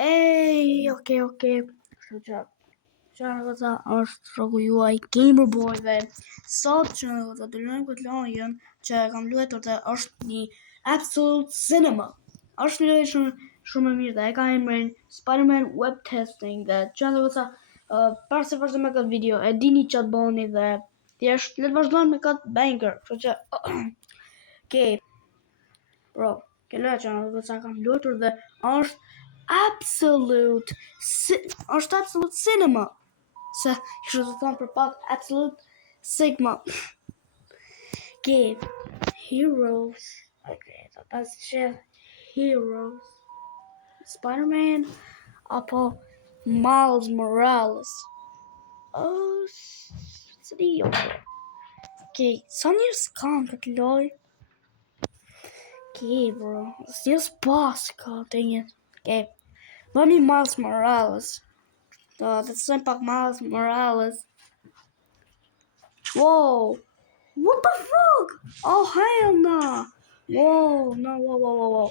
Ej, okay. Kështu që në këta është shoku juaj Gamerboy dhe sot që në këta të luajmë këtë lojën që kam luajtur dhe është një Absolute Cinema. Është një lojë shumë e mirë dhe e ka emrin Spider-Man Web Testing dhe që në këta para se vazhdojmë me këtë video e dini që të bëni dhe thjesht le të vazhdojmë me këtë banger. Kështu që okay. Bro, kjo lojë që në këta kam luajtur dhe është Absolute Cinema. Se kështu të thonë për pak Absolute Sigma. Okay. Heroes. Okay, so that's just Heroes. Spider-Man apo Miles Morales. Oh, serio. Okay, sa njërës kam këtë loj? Okay, bro. Njërës pas ka të njët. Okay. Bëni Miles Morales. Të sojnë pak Miles Morales. Whoa! What the fuck? Oh, hell no! Whoa, no, whoa.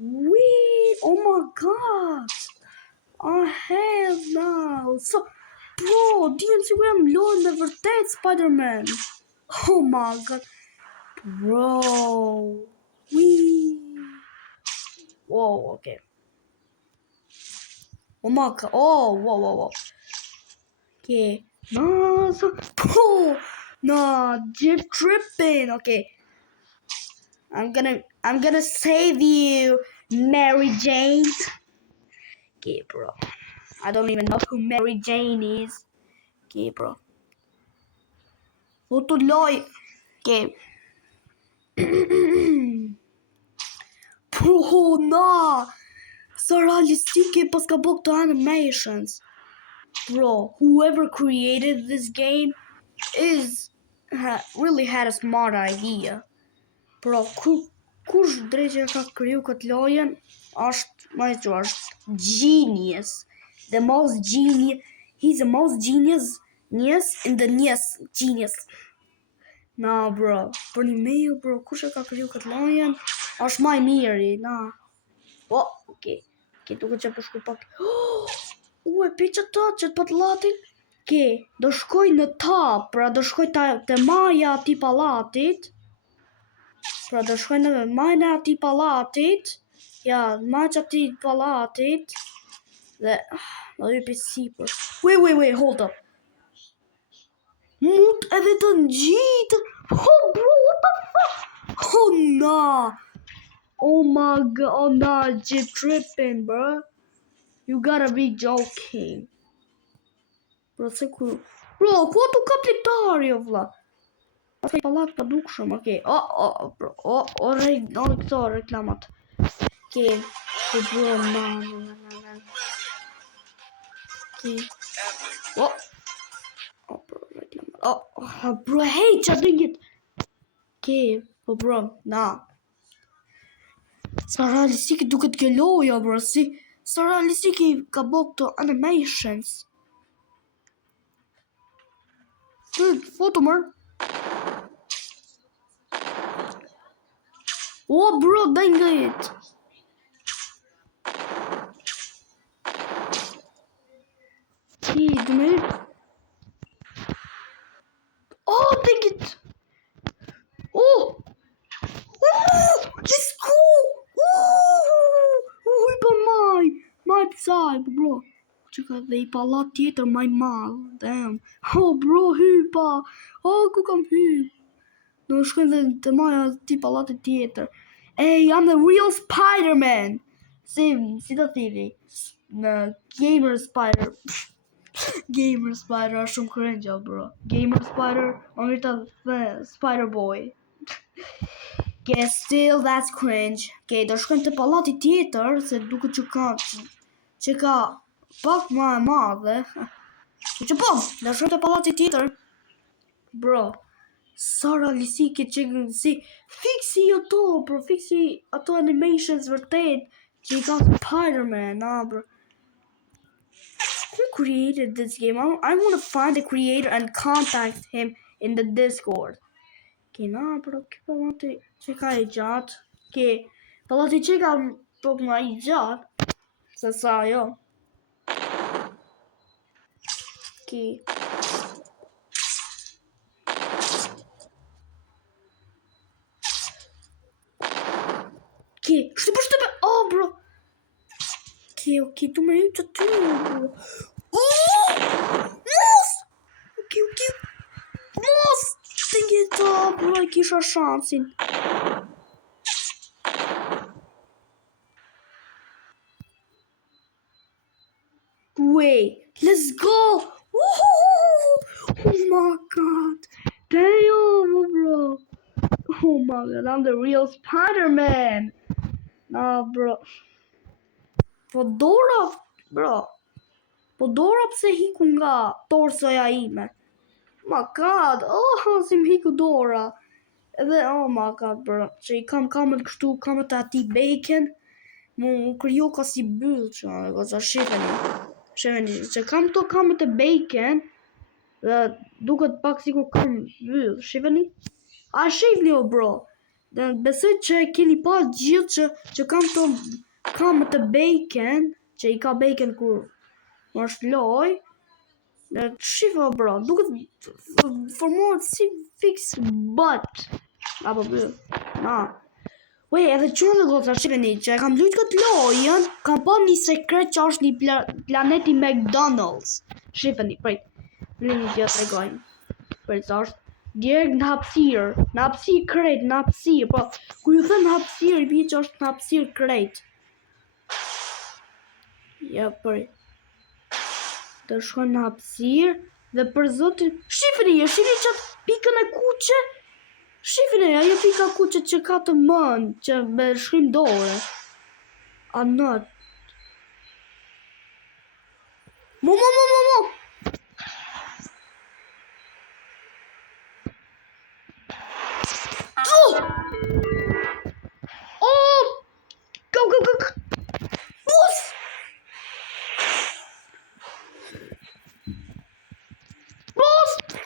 Wee! Oh my god! Oh, hell no! So, bro, dijem si ku jam lojnë me vërtet Spider-Man. Oh my god! Bro! Wee! Whoa, okay. Oh my god! Oh, whoa. Okay. No, so, no, Jeep tripping. Okay. I'm gonna save you, Mary Jane. Okay, bro. I don't even know who Mary Jane is. Okay, bro. What to lie? Okay. Bro, no. So realistic pas ka bëk të animations. Bro, whoever created this game really had a smart idea. Bro, kush drejtë ka kriju këtë lojën është genius. The most genius. He's the most genius in the genius. Nah, bro. Për një mail, bro, kush e ka kriju këtë lojën është më i miri, nah. Oh, okay. Okay, duke që përshku pak. E pi që të palatit. Okay, do shkoj në top, pra do shkoj të maja ati palatit. Pra do shkoj në majnë ati palatit. Ja, majnë ati palatit. Dhe, do ju pisi për. Wait, hold up. Mut edhe të ngjitë. Oh, bro, what the fuck? Oh, no. Oh my god, oh no, Jeep tripping, bro. You gotta be joking. Bro, se ku... Bro, ku tu kapitari, o vla? Ose palat pa dukshëm, okej. Bro, këto reklamat. Okej, bro, no. Okej. Bro, reklamat. Bro, hey, qa dingit. Okej, bro, na. Sa realistik duket kjo loja, bro, sa realistik ka bëk të animations. Foto mër. Oh, bro, dang it. Dang it. Oh, dang it. Oh, let's go. Hypa maj pësaj, bro. Që ka dhe I palat tjetër maj malë, damn. Oh, bro, hypa. Oh, ku kam hyp. Do shkojnë dhe të maja ti palatit tjetër. Hey, I'm the real Spider-Man. Si të thiri. Në Gamer Spider. Gamer Spider është shumë cringe, bro. Gamer Spider, më mirë të Spider-Boy. Okay, still that's cringe. Okay, do shkojnë të palatit tjetër, se duke që ka pak ma e madhe. Që po, do shkojnë të palatit tjetër. Bro, sa realistik që si fiksi ato animations vërtet që I ka Spider-Man, bro. Who created this game? I want to find the creator and contact him in the Discord. Okay, bro, që palati që ka I gjatë. Okay, palati që ka pak ma I gjatë. Se sa jo. Ki. Ki, kështu për shtëpe, oh bro. Ki, tu me hypë që ty, bro. Mos! Ok. Mos! Të gjitha, bro, I kisha shansin. Wait, let's go! Oh my god. Damn, bro. Oh my god, I'm the real Spider-Man. Nah, bro. Po Dora pse hiku nga torsoja ime. My god, oh, si më hiku Dora. Edhe, oh my god, bro. Që I kam kamët kështu, kamët e ati bacon. Mu kryo ka si byll që, goza, shifeni, që kam to kamët e bacon. Dhe duket pak sikur kam byll, shifeni. A shifni o bro. Dhe besoj që e keni pa gjithë që kam to kamët e bacon. Që I ka bacon kur është loj. Dhe shifo bro, duket formohet si fix butt. Apo byll. Na. Wait, edhe qënë dhe goca, shifeni, që e kam lujtë këtë lojën, kam pa një sekret që është një planeti McDonald's. Shifeni, prej, një që të regojnë. Prej, që është direkt në hapësirë krejt, po, ku ju them në hapësirë, I bje që është në hapësirë krejt. Ja, prej. Të shkojnë në hapësirë, dhe për zotin, shifeni qatë pikën e kuqe, shifeni, ajo pika kuqe që ka të mënë, që me shkrim dore. A not. Mo. Oh! Go! Mos!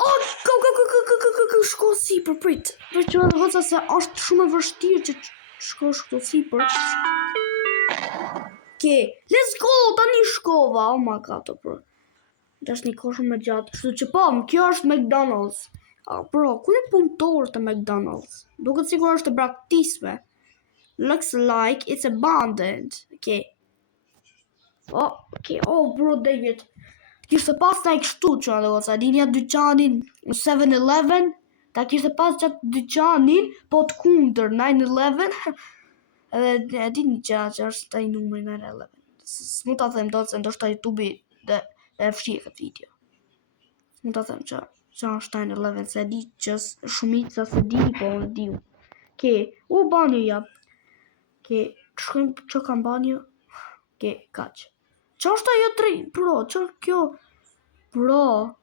Oh, go! Shko sipër, prit. Për që edhe hoca se është shumë e vështirë që shkosh këto sipër. Ke, let's go, tani shkova, oh my god, bro. Dash një kohë shumë e gjatë, kështu që po, kjo është McDonald's. Bro, ku e punëtor të McDonald's? Duket sigur është e braktisme. Looks like it's abandoned. Okay. Oh, bro, David. Kishte pas ta I kështu që edhe goca, dinja dyqanin 7-Eleven, ta kishte pas qatë dyqanin, po të kundër 9-11, edhe dini që është ta I numri 9-11. S'mu ta them do të se ndoshta YouTube dhe fshifet video. S'mu ta them që është 9-11, se di që shumica se di, po në di. Banjo jap. Shkojmë që kam banjo. Kaq. Qa është ajo tri, bro, qa kjo? Bro,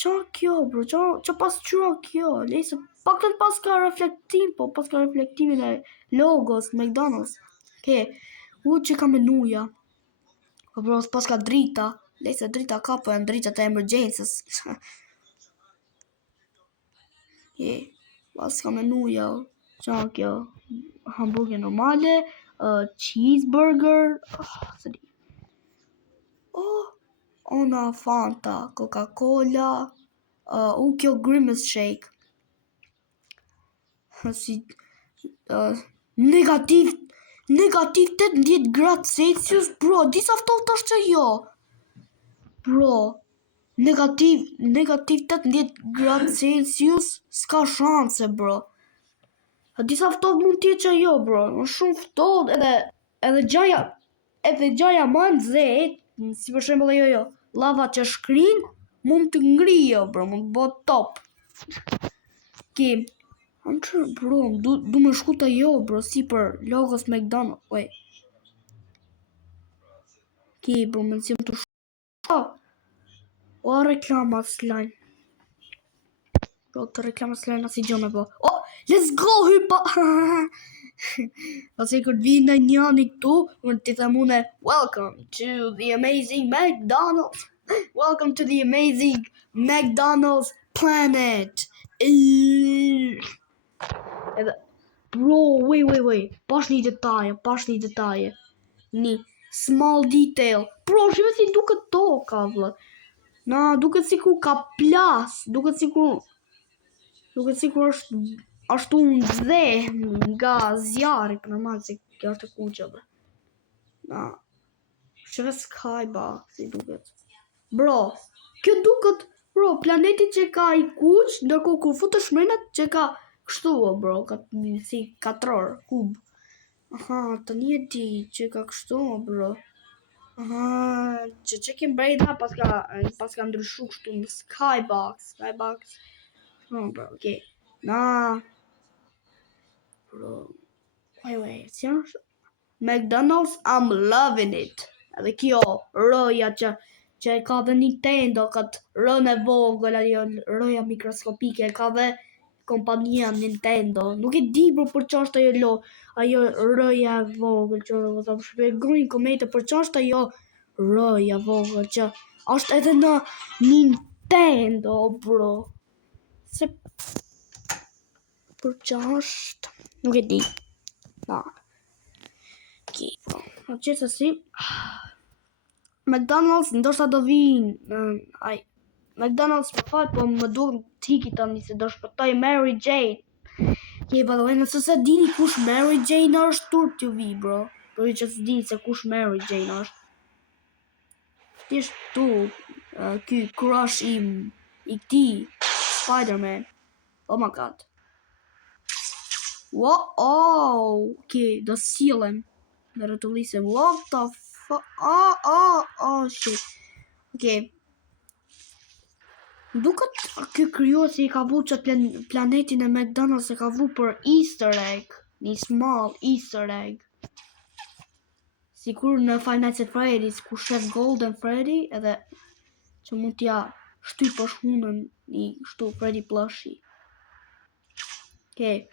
qa kjo, bro, qa pas qura kjo? Lejse, pak të pas ka reflektim, po pas ka reflektimin e logos, McDonald's. Që ka menuja. Po bro, pas ka drita. Lejse, drita ka, po e në drita të emergences. Pas ka menuja. Qa kjo? Hamburger normale, cheeseburger, se di. Ona Fanta, Coca-Cola, kjo Grimace Shake. Si negativ 18 gradë Celsius, bro, disa ftohtë është që jo. Bro, negativ 18 gradë Celsius, s'ka shanse, bro. Disa ftohtë mund t'jetë që jo, bro, në shumë ftohtë, edhe gjaja ma në zetë, si për shembull jo. Lava që shkrin mund të ngrijo, bro, mund të bëhet top. Bro, du me shku të jo, bro, si për logos McDonald's. Wait. Bro, me nësim të shku. O, reklama s'lajnë. Bro, të reklama s'lajnë asi gjone, bro. Oh, let's go, hypa! Pasi kur vinë njani këtu, mund t'i themune, welcome to the amazing McDonald's. Welcome to the amazing McDonald's planet. Bro, wait. Pash një detaje. small detail. Bro, shqipe si duket toka, vëlla. Na, duket sikur ka plas, duket sikur është ashtu ndhe nga zjarri, normal se kjo është e kuqe, bro. Na, shqipe skybox si duket. Bro, kjo duket, bro, planeti që ka i kuq, ndërkohë kur futesh mrenat që ka kështu, bro, ka si katror, kub. Aha, të një di që ka kështu, bro. Aha, që kem brejda pas ka ndryshu kështu në skybox. Oh, bro, okay. Na, bro, wait, si është? McDonald's, I'm loving it. Edhe kjo, roja që e ka dhe Nintendo, këtë rën e vogël, ajo roja mikroskopike, ka dhe kompania Nintendo. Nuk e di bro për që është ajo roja e vogël, që më shpjegojnë komente për që është ajo roja vogël, që është edhe në Nintendo, bro. Se për që është, nuk e di. Na. Okay, bro. Në qëtë si, McDonald's ndoshta do vinë, McDonald's më fal, po më duhet tiki tani se do shpëtoj Mary Jane. Okay, by the way, nëse se dini kush Mary Jane është, tur t'ju vi, bro. Për që se dini se kush Mary Jane është. Thjesht tu, ky crush i këti, Spider-Man. Oh my god. Wow, oh, okay, do silem. Në rëtullisem, what the fuck, oh, shit. Okay. Duket ky krijuesi i ka vu që planetin e McDonald's e ka vu për Easter egg. Një small Easter egg. Sikur në Five Nights at Freddy's, ku shef Golden Freddy, edhe që mund t'ja shty për shunën një shtu Freddy plushi. Okay.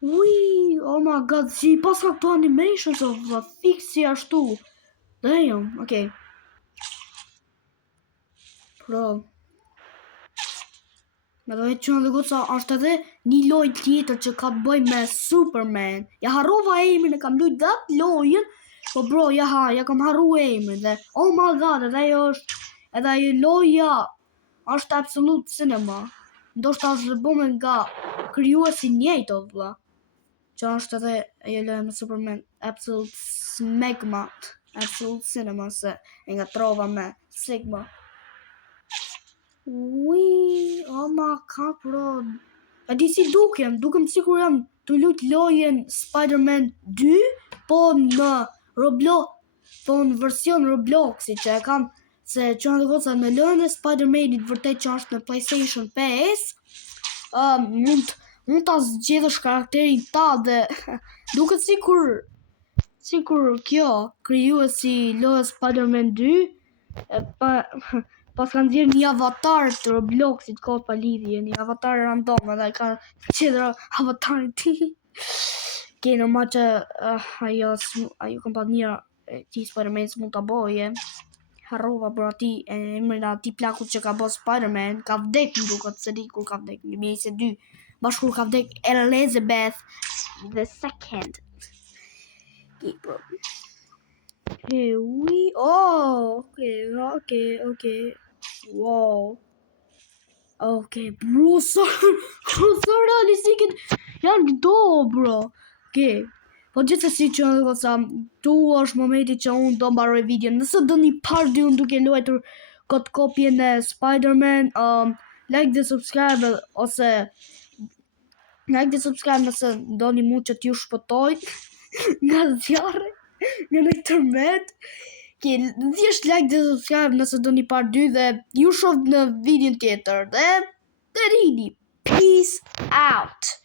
Ui, oh my god, si pas ka këto animations of fiksi ashtu. Damn, okay. Bro. Me do e që në dhe goca është edhe një loj tjetër që ka bëj me Superman. Ja harrova emrin e kam lujt dhe atë lojën, po bro, ja kam harru emrin dhe oh my god, edhe ajo loja është Absolute Cinema. Ndoshta është bëme nga krijuesi njëjtë, vëlla. Që është edhe ajo loja me Superman, Absolute Cinema, se e nga trova me Sigma. Ui, oh my god, bro. A di si dukem sikur jam të lut lojen Spider-Man 2, po në Roblox, po në version Robloxi që e kam, se që në goca në lojën e Spider-Manit vërtet që është në PlayStation 5, mund ta zgjedhësh karakterin ta dhe duket sikur kjo krijuesi lojës Spider-Man 2 pas kanë nxjerr një avatar të Robloxit kohë pa lidhje, një avatar random, edhe ka qedra avatarin ti. Ke normal që ajo kompania e ti Spider-Man s'mund ta boje. Harrova për ati emrin ati plakut që ka bo Spider-Man, ka vdek në duket, se di kur ka vdek, në 2022, bashkë kur ka vdek Elizabeth the Second. Okay, bro. Okay, okay. Wow. Okay, bro, sorry, realistikit janë këto, bro. Okay. Po gjithsesi që tu është momenti që unë do mbaroj videon. Nëse do një part 2 unë duke luajtur këtë kopjen e Spider-Man, like dhe subscribe nëse doni mu që t'ju shpëtoj nga zjarri, nga në tërmet. Thjesht like dhe subscribe nëse do një part 2 dhe ju shoh në video tjetër dhe të rini. Peace out.